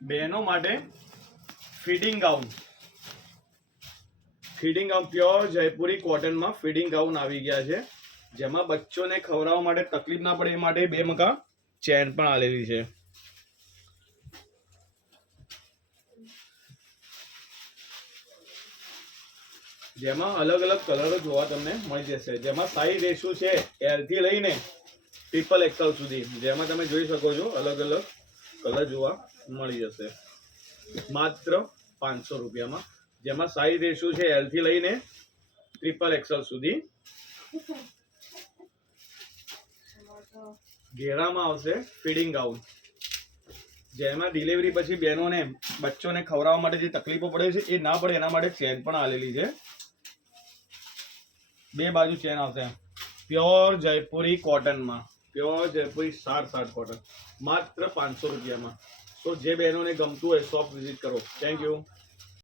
બહેનો માટે feeding gown pure Jaipuri કોટનમાં ફીડિંગ ગાઉન આવી ગયા છે, જેમાં બચ્ચોને ખવડાવવા માટે તકલીફ ના પડે એ માટે 2 મકા ચેન પણ આલેલી છે. જેમાં અલગ અલગ કલરો જોવા તમને મળી જશે. જેમાં સાઈઝ રેશિયો છે L થી લઈને XXL સુધી, જેમાં તમે જોઈ શકો છો અલગ અલગ કલર જોવા મળી જશે માત્ર 500 રૂપિયામાં. જેમાં સાઈઝ રેશિયો છે L થી લઈને XXL સુધી. ઘેરામાં આવશે ફીડિંગ ગાઉન, જેમાં ડિલિવરી પછી બહેનોને બચ્ચોને ખવડાવવા માટે જે તકલીફો પડે છે એ ના પડે એના માટે ચેન પણ આલેલી છે. 2 બાજુ ચેન આવશે. પ્યોર જયપુરી કોટનમાં, પ્યોર જયપુરી સાટ કોટન માત્ર 500 રૂપિયામાં. તો જે બહેનોને ગમતું હોય શોપ વિઝિટ કરો. Thank you.